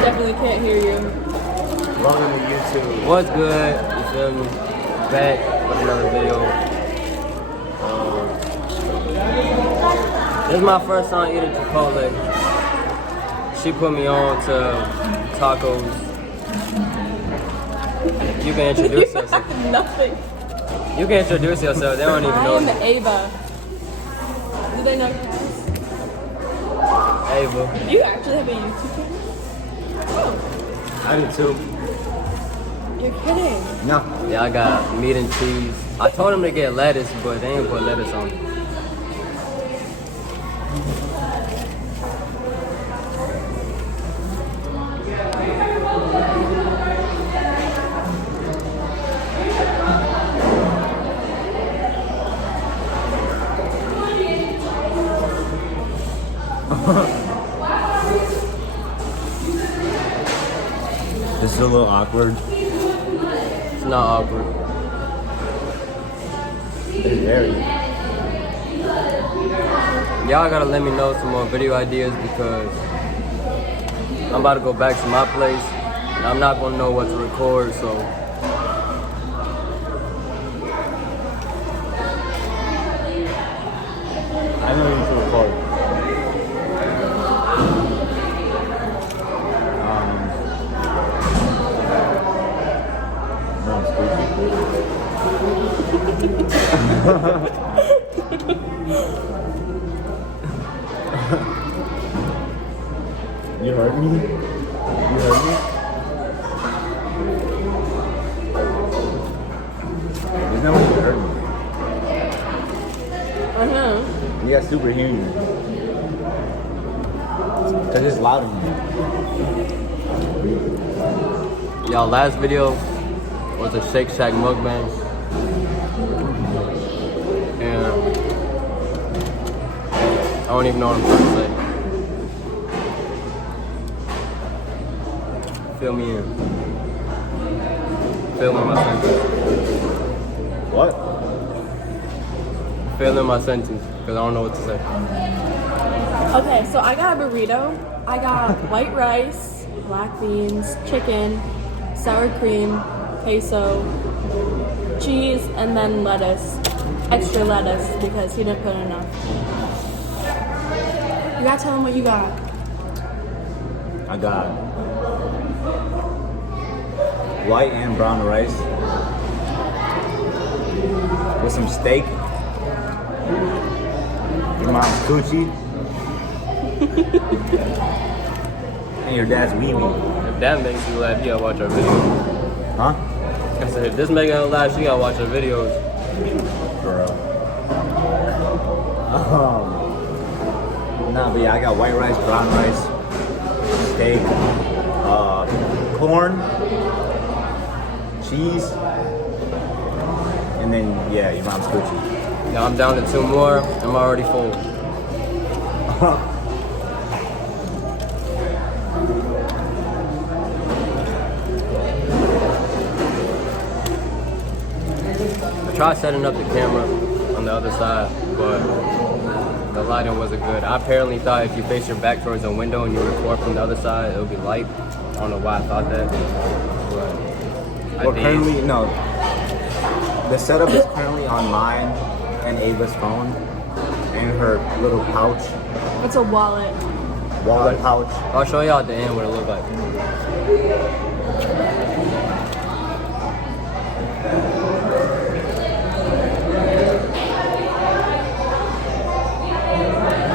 definitely can't hear you. Welcome to YouTube. What's good? You feel me? Back with another video. This is my first time eating Chipotle. She put me on to tacos. You can introduce yourself. Nothing. You can introduce yourself. They don't even know. I am Ava. Do they know your house? Ava. Do you actually have a YouTube channel? Oh, I do too. you're kidding. No. Yeah, I got meat and cheese. I told them to get lettuce, but they ain't put lettuce on it. This is a little awkward. It's not awkward. It's very. Y'all gotta let me know some more video ideas because I'm about to go back to my place and I'm not gonna know what to record, so I know you need to record. No, it's You heard me? You heard me? There's no way you heard me. You got super hearing. Because it's loud in here. y'all last video was a Shake Shack mukbang. And I don't even know what I'm trying to say. Fill me in. Fill in my sentence. What? Fill in my sentence, because I don't know what to say. Okay, so I got a burrito. I got white rice, black beans, chicken, sour cream, queso, cheese, and then lettuce. Extra lettuce because he didn't put enough. You gotta tell him what you got. I got white and brown rice with some steak. Your mom's coochie. And your dad's weenie. If that makes you laugh, you gotta watch our videos. Huh? I said, if this making her laugh, she gotta watch our videos. Bro. Nah, but yeah, I got white rice, brown rice, steak, corn, cheese, and then, yeah, your mom's coochie. Now I'm down to 2 more. I'm already full. I tried setting up the camera on the other side, but the lighting wasn't good. I apparently thought if you face your back towards a window and you record from the other side, it would be light. I don't know why I thought that, but Well, currently, no. The setup is currently on mine and Ava's phone and her little pouch, It's a wallet. wallet pouch. I'll show y'all at the end what it looked like.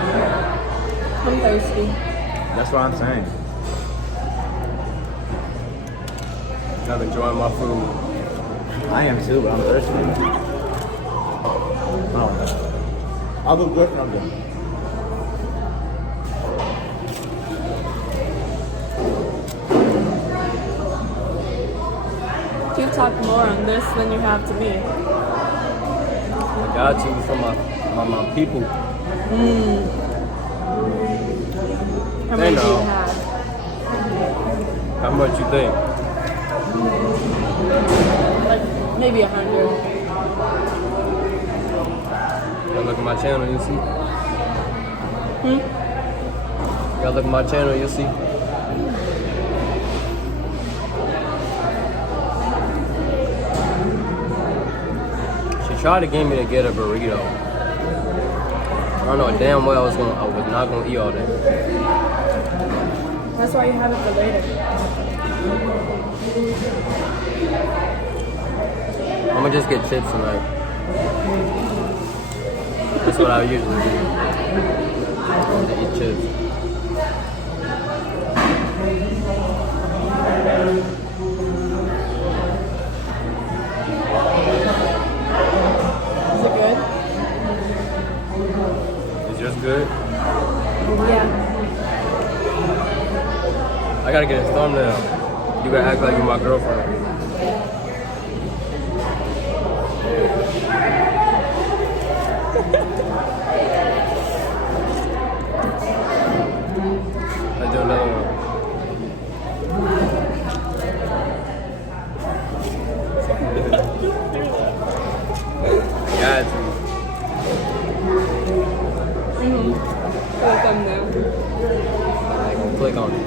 I'm thirsty. That's what I'm saying. I'm enjoying my food. I am too, but I'm thirsty. Oh. I'll go get something. You talk more on this than you have to me. I got to from my people. How They many do you know. have? How much you think? Like maybe 100. Y'all look at my channel, you'll see. Y'all look at my channel, you'll see. tried to get me to get a burrito. I don't know damn well I was not gonna eat all that. That's why you have it for later. I'm gonna just get chips tonight. That's what I usually do. To eat chips. Is it good? It's just good. Yeah. I gotta get a thumbnail. You gotta act like you're my girlfriend. Let's do another one. Got you. Click on there. I can click on it.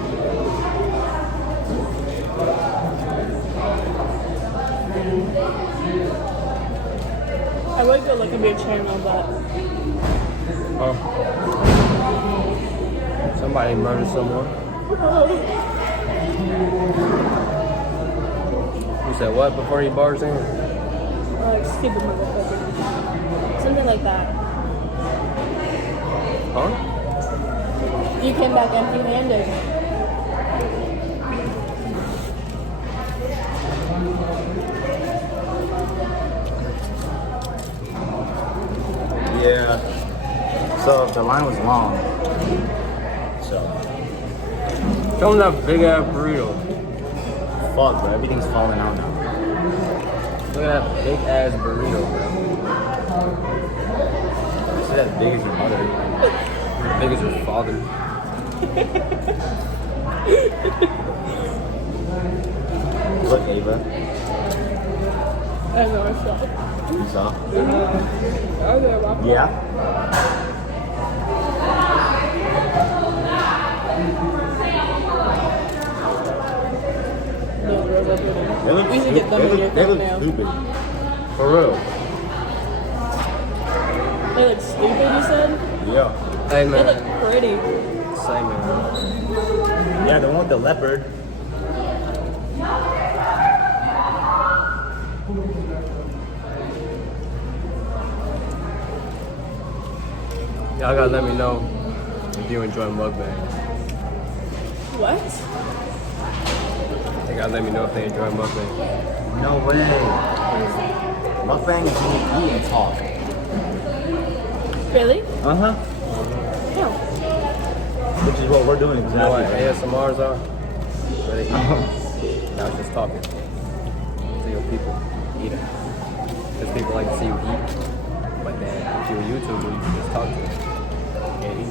I would go look at your channel, but Oh. Somebody murdered someone. You said what before you bars in? like stupid motherfucker. Something like that. Huh? You came back empty-handed. Yeah. So the line was long. So Show them that big ass burrito. fuck, bro. Everything's falling out now. Look at that big ass burrito, bro. Is it as big as your mother? As big as your father. Look, Ava. I know, I saw. You saw? Okay, well, Yeah. They look We should get them in your they look thumbnail. stupid. For real. They look stupid, you said? Yeah. Hey They man. look pretty. Same man. Yeah, the one with the leopard. Y'all gotta let me know if you enjoy mukbangs. What? They gotta let me know if they enjoy mukbangs. No way. Mukbang is when you eat and talk. Really? Uh-huh. No. Which is what we're doing You know what exactly. ASMRs are? Where they eat. Now it's just talking to your people eating. Because people like to see you eat. But then if you're a YouTuber, you can just talk to them. Can't eat.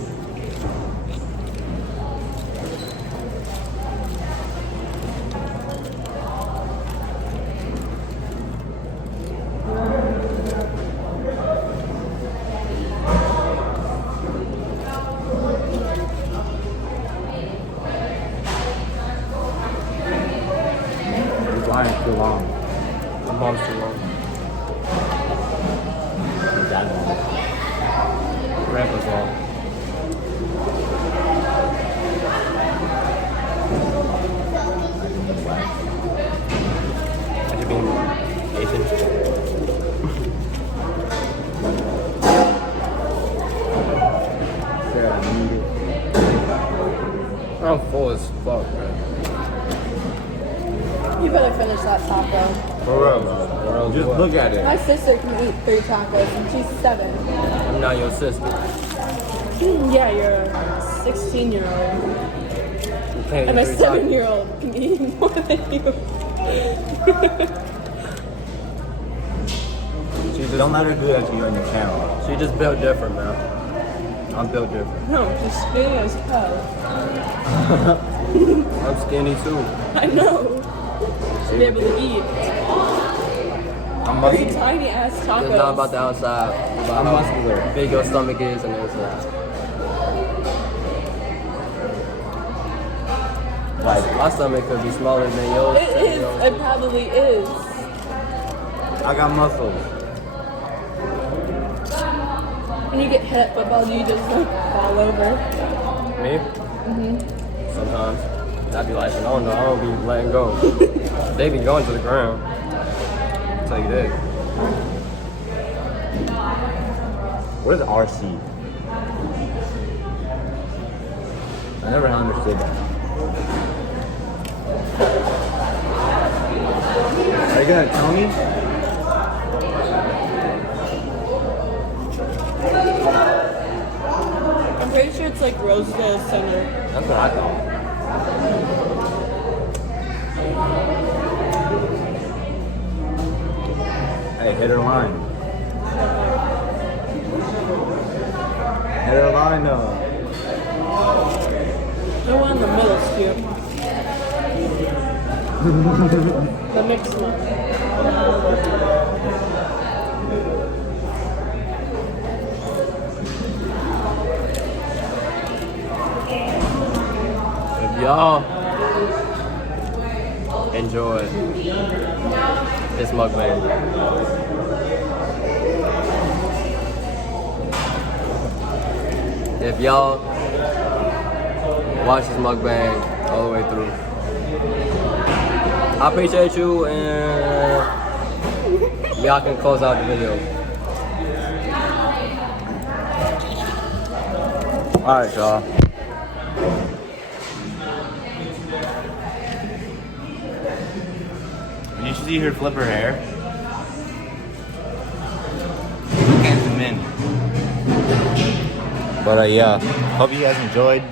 This line is too long. The mom's too long. Exactly. Grandpa's long. Had you been Asian? Yeah, I need it. I'm full as fuck, man. You better finish that taco. For real, bro. Just What? look at it. My sister can eat 3 tacos and she's 7. I'm not your sister. Yeah, you're a 16-year-old. You can't And my eat 3 tacos. 7-year-old can eat more than you. She just, Don't let her do that to you on your channel. she just built different, man. I'm built different. No, she's skinny as hell. I'm skinny too. I know. To be able to eat I'm 3 muscular. tiny ass tacos. It's not about the outside. It's about I'm how muscular. big your stomach is and inside. Like, My stomach could be smaller than yours. It is. It probably is. I got muscles. When you get hit at football, do you just like fall over? Me? Sometimes. I'd be like, oh no, I don't be letting go. They be going to the ground. I'll tell you that. What is RC? I never understood that. Are you gonna tell me? I'm pretty sure it's like roasted center. That's what I thought. Hey, hit her line. Hit her line though. The one in the middle is cute. The mixed one. If y'all enjoy this mukbang, if y'all watch this mukbang all the way through, I appreciate you, and y'all can close out the video. Alright, y'all. You should see her flip her hair. I can't zoom in. But yeah, hope you guys enjoyed.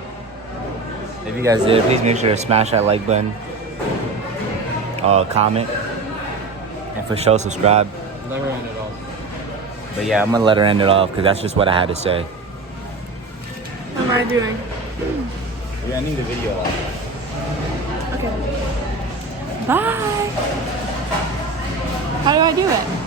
If you guys did, please make sure to smash that like button, comment, and for sure subscribe. Let her end it off. But yeah, I'm gonna let her end it off because that's just what I had to say. What am I doing? We're ending the video off. Okay. Bye. How do I do it?